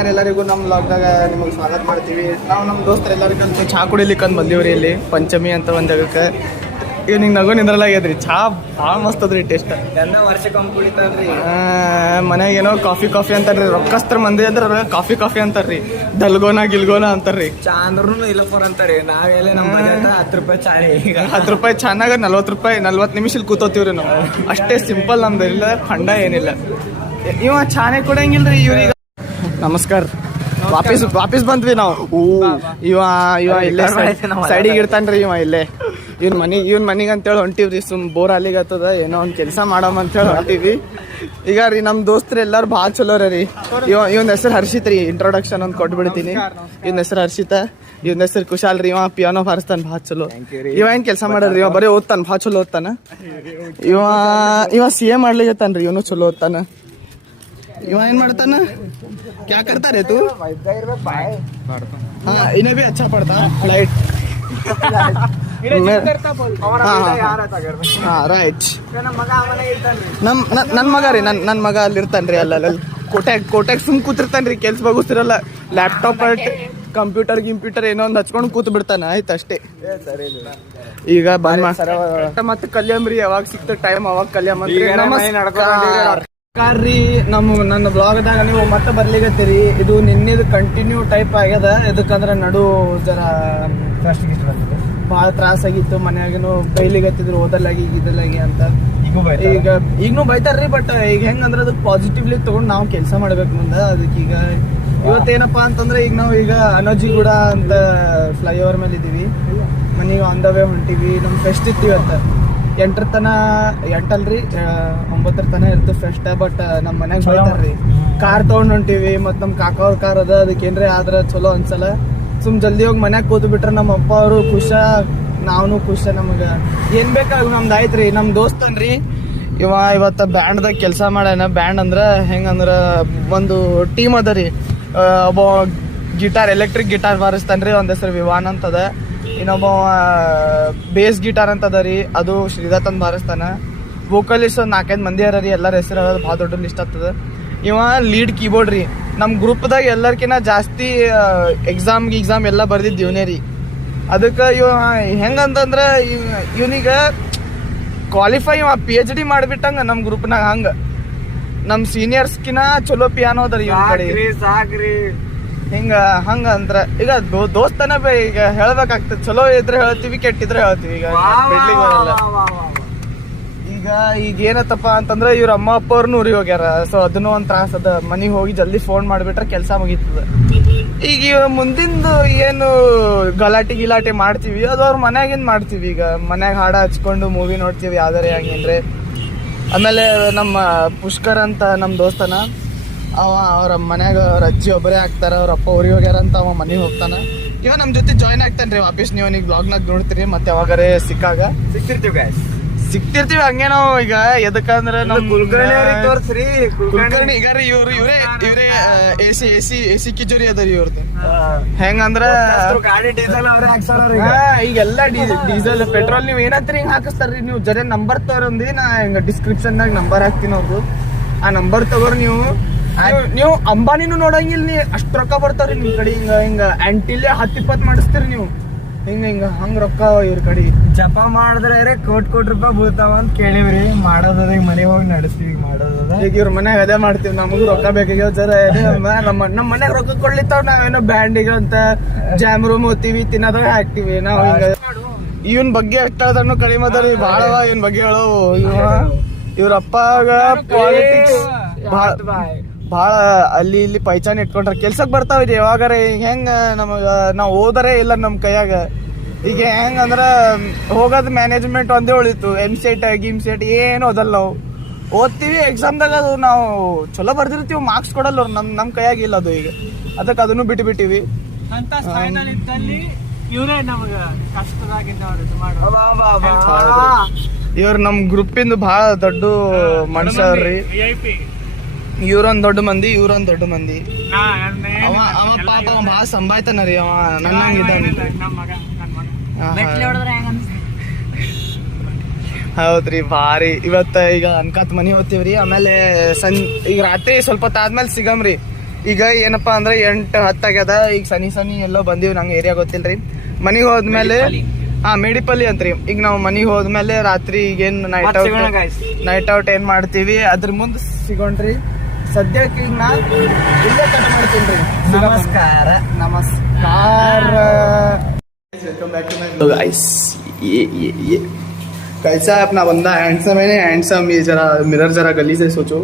ನಮಸ್ಕಾರ ಎಲ್ಲರಿಗೂ. ನಮ್ಮ ವ್ಲಾಗ್ದಾಗ ನಿಮಗೆ ಸ್ವಾಗತ ಮಾಡ್ತೀವಿ. ನಾವು ನಮ್ಮ ದೋಸ್ತರು ಎಲ್ಲರಿಗೂ ಚಹಾ ಕುಡಿಲಿಕ್ಕೆ ಅಂತ ಬಂದೀವ್ರಿ. ಇಲ್ಲಿ ಪಂಚಮಿ ಅಂತ ಒಂದು ಜಾಗಕ್ಕೆ. ಈಗ ನಿಂಗೆ ನಗು ನಿಂದ್ರಲಾಗ್ಯದ್ರಿ. ಚಹಾ ಭಾಳ ಮಸ್ತ್ ಅದ್ರಿ ಟೇಸ್ಟ್. ವರ್ಷಕ್ಕೊಮ್ಮೆ ಕುಡಿತಾರ್ರಿ. ಮನ್ಯಾಗ ಏನೋ ಕಾಫಿ ಅಂತಾರ್ರಿ. ರೊಕ್ಕಸ್ತ್ರ ಮಂದಿ ಅಂದ್ರೆ ಕಾಫಿ ಅಂತಾರ್ರಿ. ಗಿಲ್ಗೋನ ಅಂತಾರ್ರಿ. ಚಾ ಅಂದ್ರೂ ಇಲ್ಲ ಫೋನ್ ಅಂತಾರೆ. ನಾವೆಲ್ಲ ನಮ್ಮ ₹10 ಚಾ. ಈಗ ₹10 ಚಾನಾಗ $40 ನಿಮಿಷ ಇಲ್ಲಿ ಕೂತೋತೀವ್ರಿ ನಾವು. ಅಷ್ಟೇ ಸಿಂಪಲ್. ನಮ್ದು ಇಲ್ಲ ಖಂಡ ಏನಿಲ್ಲ. ಇವ ಚಾನೆ ಕೊಡಂಗಿಲ್ರಿ ಇವ್ರಿಗೆ. ನಮಸ್ಕಾರ. ವಾಪಸ್ ಬಂದ್ವಿ ನಾವು. ಇವ ಇಲ್ಲೇ ಸೈಡಿಗೆ ಇಡ್ತಾನ್ರಿ. ಇವ ಇಲ್ಲೇ ಇವನ್ ಮನಿಗೆ ಅಂತೇಳಿ ಹೊಂಟಿವ್ರಿ. ಸುಮ್ ಬೋರ್ ಅಲ್ಲಿಗತ್ತದ ಏನೋ ಒಂದ್ ಕೆಲಸ ಮಾಡಮ್ ಅಂತೇಳಿ ಹೊಂಟಿವಿ. ಈಗ ರೀ ನಮ್ಮ ದೋಸ್ತರು ಎಲ್ಲಾರು ಭಾಳ ಚಲೋ ರೀ. ಇವನ್ ಹೆಸರು ಹರ್ಷಿತ್ ರೀ. ಇಂಟ್ರೊಡಕ್ಷನ್ ಒಂದು ಕೊಟ್ಬಿಡ್ತೀನಿ. ಇವನ್ ಹೆಸರು ಹರ್ಷಿತ, ಇವನ್ ಹೆಸರು ಕುಶಾಲ್ ರೀ. ಇವ ಪಿಯಾನೋ ಬಾರಿಸ್ತಾನ ಭಾಳ ಚಲೋ. ಇವ ಏನ್ ಕೆಲಸ ಮಾಡಲ್ರಿ. ಇವ ಬರೀ ಓದ್ತಾನ, ಭಾಳ ಚಲೋ ಓದ್ತಾನ. ಇವ CA ಮಾಡ್ಲಿಕತ್ತಾನ್ರಿ. ಇವನು ಚಲೋ ಓದ್ತಾನ. ಇವ ಏನ್ ಮಾಡ್ತಾನ? क्या करता रे तू? हाँ, इन्हें भी अच्छा पड़ता फ्लाइट. ರೈಟ್. ನನ್ ಮಗ ರೀ. ನನ್ ಮಗ ಅಲ್ಲಿ ಇರ್ತಾನ್ರಿ. ಅಲ್ಲಿ ಕೋಟ್ಯಾಗ ಸುಮ್ ಕೂತಿರ್ತಾನ್ರಿ. ಕೆಲ್ಸ ಬಗುಸ್ತಿರಲ್ಲ. ಲ್ಯಾಪ್ಟಾಪ್ ಕಂಪ್ಯೂಟರ್ ಏನೋ ಒಂದು ಹಚ್ಕೊಂಡು ಕೂತ್ ಬಿಡ್ತಾನ. ಆಯ್ತು ಅಷ್ಟೇ. ಈಗ ಬಂದ್ ಮತ್ತೆ ಕಲ್ಯಂಬ್ರಿ. ಯಾವಾಗ ಸಿಕ್ತ ಟೈಮ್ ಅವಾಗ ಕಲ್ಯಂಬ್ರಿ. ಕಾರ್ರಿ ನನ್ನ ಬ್ಲಾಗ್ದಾಗ ನೀವು ಮತ್ತೆ ಬರ್ಲಿಗತ್ತೀರಿ. ಇದು ನಿನ್ನೆದು ಕಂಟಿನ್ಯೂ ಟೈಪ್ ಆಗ್ಯದ. ಇದಕ್ಕಂದ್ರೆ ನಡು ಜರ ಭಾಳ ತ್ರಾಸ ಆಗಿತ್ತು. ಮನ್ಯಾಗನು ಬೈಲಿಗತ್ತಿದ್ರು ಓದಲಾಗಿ ಇದಲಾಗಿ ಅಂತ. ಈಗನೂ ಬೈತಾರ್ರಿ. ಬಟ್ ಈಗ ಹೆಂಗಂದ್ರೆ ಅದಕ್ಕೆ ಪಾಸಿಟಿವ್ಲಿ ತಗೊಂಡು ನಾವು ಕೆಲಸ ಮಾಡ್ಬೇಕು ಮುಂದೆ. ಅದಕ್ಕೀಗ ಇವತ್ತೇನಪ್ಪಾ ಅಂತಂದ್ರೆ ಈಗ ಅನೋಜಿಗೂಡ ಅಂತ ಫ್ಲೈಓವರ್ ಮೇಲೆ ಇದೀವಿ. ಮನೆಗೆ ಆನ್ ದ ವೇ ಹೊಂಟಿವಿ. ನಮ್ಮ ಫೆಸ್ಟ್ ಇತ್ತು ಇವತ್ತು. 8 ಅಲ್ರಿ 9 ತನ ಇರ್ತದೆ ಫೆಸ್ಟ್. ಬಟ್ ನಮ್ಮ ಮನ್ಯಾಗ ಬೈತಾರ್ರಿ. ಕಾರ್ ತಗೊಂಡ್ ಹೊಂಟಿವಿ. ಮತ್ ನಮ್ ಕಾಕ ಅವ್ರ ಕಾರ್ ಅದ. ಅದಕ್ಕೇನ್ರಿ ಆದ್ರ ಚಲೋ ಅನ್ಸಲ್ಲ. ಸುಮ್ ಜಲ್ದಿ ಹೋಗಿ ಮನ್ಯಾಗ ಕೂತು ಬಿಟ್ರೆ ನಮ್ಮ ಅಪ್ಪ ಅವರು ಖುಷ, ನಾವ್ನು ಖುಷ. ನಮಗ ಏನ್ ಬೇಕಾಗ ನಮ್ದು ಆಯ್ತ್ರಿ. ನಮ್ ದೋಸ್ತನ್ರಿ ಇವತ್ತ ಬ್ಯಾಂಡ್ದಾಗ ಕೆಲಸ ಮಾಡ್ಯಾನ. ಬ್ಯಾಂಡ್ ಅಂದ್ರ ಹೆಂಗಂದ್ರ ಒಂದು ಟೀಮ್ ಅದ ರೀ. ಒಬ್ಬ ಎಲೆಕ್ಟ್ರಿಕ್ ಗಿಟಾರ್ ಬಾರಿಸ್ತಾನ್ರಿ. ಒಂದ್ ಹೆಸರು ವಿವಾನ್ ಅಂತದ. ಇನ್ನೊಬ್ಬ ಬೇಸ್ ಗಿಟಾರ್ ಅಂತ ಅದ ರೀ. ಅದು ಶ್ರೀದತ್ ಅಂತ ಬಾರಿಸ್ತಾನ. ವೋಕಲಿಸ್ಟ್ ಒಂದು 4-5 ಮಂದಿ ಅರ ರೀ. ಎಲ್ಲರ ಹೆಸರು ಅದ. ಭಾಳ ದೊಡ್ಡ ಲಿಸ್ಟ್ ಆಗ್ತದ. ಇವ ಲೀಡ್ ಕೀಬೋರ್ಡ್ ರೀ. ನಮ್ಮ ಗ್ರೂಪ್ದಾಗ ಎಲ್ಲರ್ಕಿನ್ನ ಜಾಸ್ತಿ ಎಕ್ಸಾಮ್ ಎಲ್ಲ ಬರ್ದಿದ್ದು ಇವನೇ ರೀ. ಅದಕ್ಕೆ ಇವ ಹೆಂಗಂತಂದ್ರೆ ಇವನಿಗೆ ಕ್ವಾಲಿಫೈ PhD ಮಾಡಿಬಿಟ್ಟಂಗ ನಮ್ಮ ಗ್ರೂಪ್ನಾಗ. ಹಂಗ ನಮ್ಮ ಸೀನಿಯರ್ಸ್ಕಿನ್ನ ಚಲೋ ಪಿಯಾನೋ ಅದ ರೀ ಇವ ಕಡೆ. ಹಂಗ ಅಂದ್ರ ಈಗ ದೋಸ್ತನ ಈಗ ಹೇಳ್ಬೇಕಾಗ್ತದೆ. ಚಲೋ ಇದ್ರೆ ಹೇಳ್ತೀವಿ, ಕೆಟ್ಟಿದ್ರೆ ಹೇಳ್ತೀವಿ. ಈಗ ಏನತ್ತಪ್ಪ ಅಂತಂದ್ರೆ ಇವ್ರ ಅಮ್ಮ ಅಪ್ಪ ಅವ್ರನ್ನ ಊರಿಗೆ ಹೋಗ್ಯಾರ. ಸೊ ಅದನ್ನು ಒಂದ್ ತ್ರಾಸ ಅದ. ಮನಿಗೆ ಹೋಗಿ ಜಲ್ದಿ ಫೋನ್ ಮಾಡ್ಬಿಟ್ರೆ ಕೆಲಸ ಮುಗೀತದ. ಈಗ ಮುಂದಿಂದು ಏನು ಗಲಾಟೆ ಮಾಡ್ತೀವಿ ಅದು ಅವ್ರ ಮನ್ಯಾಗಿಂದ ಮಾಡ್ತೀವಿ. ಈಗ ಮನ್ಯಾಗ ಹಾಡ ಹಚ್ಕೊಂಡು ಮೂವಿ ನೋಡ್ತೀವಿ ಯಾವ್ದಾರೆ ಹಂಗಂದ್ರೆ. ಆಮೇಲೆ ನಮ್ಮ ಪುಷ್ಕರ್ ಅಂತ ನಮ್ಮ ದೋಸ್ತನ, ಅವ್ರ ಮನ್ಯಾಗ ಅವ್ರ ಅಜ್ಜಿ ಒಬ್ಬರೇ ಆಗ್ತಾರ. ಅವ್ರ ಅಪ್ಪ ಊರಿಗೆ ಹೋಗ್ಯಾರ ಅಂತ ಅವ ಮನೆಗೆ ಹೋಗ್ತಾನ. ಇವ ನಮ್ ಜೊತೆ ಜಾಯ್ನ್ ಆಗ್ತಾನ್ರಿ ವಾಪಸ್. ನೀವು ನೀವ್ ಬ್ಲಾಗ್ನಾಗ ನೋಡ್ತೀರಿ. ಮತ್ತೆ ಯಾವಾಗಾರೆ ಸಿಕ್ತಿರ್ತೀವಿ ಹಂಗೆ ನಾವು. ಈಗ ಎದಕ್ಕಂದ್ರ ನಮ್ ಕುಲಕರ್ಣಿ ಈಗ ರೀ ಇವರೇ AC ಕಿಚೋರಿ ಅದ ರೀ ಇವ್ರದ್ದು. ಹೆಂಗಂದ್ರ ಈಗೆಲ್ಲ ಡೀಸೆಲ್ ಪೆಟ್ರೋಲ್ ನೀವ್ ಏನಂತ್ರಿ ಹಿಂಗ್ ಹಾಕಿಸ್ತಾರ್ರಿ. ನೀವು ಜರ ನಂಬರ್ ತಗೋರಿ. ನಾ ಹಿಂಗ ಡಿಸ್ಕ್ರಿಪ್ಷನ್ದಾಗ ನಂಬರ್ ಹಾಕ್ತೀನಿ ಅವ್ರದ್ದು. ಆ ನಂಬರ್ ತಗೋರಿ. ನೀವು ಅಂಬಾನಿನೂ ನೋಡಂಗಿಲ್ಲ. ನೀ ಅಷ್ಟ್ ರೊಕ್ಕ ಬರ್ತಾವ್ರಿ ನಿಮ್ ಕಡೆ. ಹಿಂಗ ಆಂಟಿಲೇ 10-20 ಮಾಡಿಸ್ತೀರಿ ನೀವು. ಹಂಗ ರೊಕ್ಕ ಇವ್ರ ಕಡೆ ಜಪ ಮಾಡಿದ್ರೆ ಕೋಟಿ ರೂಪಾಯಿ ಬೀಳ್ತಾವ ಅಂತ ಕೇಳಿವ್ರಿ. ಮಾಡೋದ ಮನೆ ಹೋಗಿ ನಡೆಸ್ತೀವಿ. ಮಾಡೋದ ಈಗ ಇವ್ರ ಮನ್ಯಾಗ ಅದೇ ಮಾಡ್ತೀವಿ. ನಮಗೂ ರೊಕ್ಕ ಬೇಕಾಗ್ಯಾವ ಜರ. ನಮ್ಮ ಮನ್ಯಾಗ ರೊಕ್ಕ ಕೊಡ್ಲಿತ್ತಾವ. ನಾವೇನೋ ಬ್ಯಾಂಡಿಗೆ ಅಂತ ಜಾಮ್ ರೂಮ್ ಓದ್ತೀವಿ, ತಿನ್ನೋದಾಗ ಹಾಕ್ತಿವಿ ನಾವ್. ಹಿಂಗ ಇವನ್ ಬಗ್ಗೆ ಎಷ್ಟಾದ್ರೂ ಕಡಿಮೆ ಅದಾರಿ. ಭಾಳವ ಇವನ್ ಬಗ್ಗೆ ಹೇಳೋ. ಇವ್ರ ಅಪ್ಪಾಗ ಪಾಲಿಟಿಕ್ಸ್ ಭಾಳ ಅಲ್ಲಿ ಇಲ್ಲಿ ಪೈಚಾನ್ ಇಟ್ಕೊಂಡ್ರ ಕೆಲ್ಸಕ್ಕೆ ಬರ್ತಾವಿದೆ ಯಾವಾಗಾರ. ಹೆಂಗ ನಮಗ ನಾವು ಓದರೆ ಇಲ್ಲ ನಮ್ಮ ಕೈಯಾಗ. ಈಗ ಹೆಂಗಂದ್ರ ಹೋಗೋದು ಮ್ಯಾನೇಜ್ಮೆಂಟ್ ಒಂದೇ ಉಳಿತು. MCET ಗಿಮ್ಸೆಟ್ ಏನು ಓದಲ್ಲ ನಾವು. ಓದ್ತೀವಿ ಎಕ್ಸಾಮ್ದಾಗ. ಅದು ನಾವು ಚಲೋ ಬರ್ದಿರ್ತೀವಿ, ಮಾರ್ಕ್ಸ್ ಕೊಡಲ್ಲ ಅವ್ರು. ನಮ್ಮ ಕೈಯಾಗಿಲ್ಲ ಅದು. ಈಗ ಅದಕ್ಕೆ ಅದನ್ನು ಬಿಟ್ಟಿವಿ. ಇವ್ರು ನಮ್ ಗ್ರೂಪಿಂದ ಭಾಳ ದೊಡ್ಡ ಮನುಷ್ಯರ್ರಿ. ಇವ್ರೊಂದ್ ದೊಡ್ಡ ಮಂದಿ, ಇವ್ರೊಂದ್ ದೊಡ್ಡ ಮಂದಿ. ಅವ ಪಾಪ ಭಾಳ ಸಂಭಾಯ್ತಾನ ರೀ. ಅವ ನನ್ನಂಗಿದ್ದ. ಹೌದ್ರಿ ಭಾರಿ. ಇವತ್ತ ಈಗ ಅನ್ಕಾತ್ ಮನಿ ಹೋಗ್ತೀವ್ರಿ. ಆಮೇಲೆ ಈಗ ರಾತ್ರಿ ಸ್ವಲ್ಪ ಹೊತ್ತಾದ್ಮೇಲೆ ಸಿಗಮ್ರಿ. ಈಗ ಏನಪ್ಪಾ ಅಂದ್ರೆ 8-10 ಆಗ್ಯದ. ಈಗ ಸನಿ ಎಲ್ಲೋ ಬಂದೀವಿ, ನಂಗೆ ಏರಿಯಾ ಗೊತ್ತಿಲ್ರಿ. ಮನಿಗೆ ಹೋದ್ಮೇಲೆ ಮೇಡಿಪಲ್ಲಿ ಅಂತ್ರಿ. ಈಗ ನಾವು ಮನಿಗೆ ಹೋದ್ಮೇಲೆ ರಾತ್ರಿ ಈಗೇನ್ ನೈಟ್ ಔಟ್ ಏನ್ ಮಾಡ್ತೀವಿ ಅದ್ರ ಮುಂದೆ ಸಿಗೋಣ್ರಿ. ಸದ್ಯಕ್ಕೆ ಈಗ ನಾ ಇಲ್ಲೇ ಕಟ್ ಮಾಡ್ತೀನಿ. ನಮಸ್ಕಾರ. Welcome back to my vlog guys. ये कैसा है अपना बंदा? हैंडसम है ना? हैंडसम. ये जरा मिरर जरा गली से सोचो.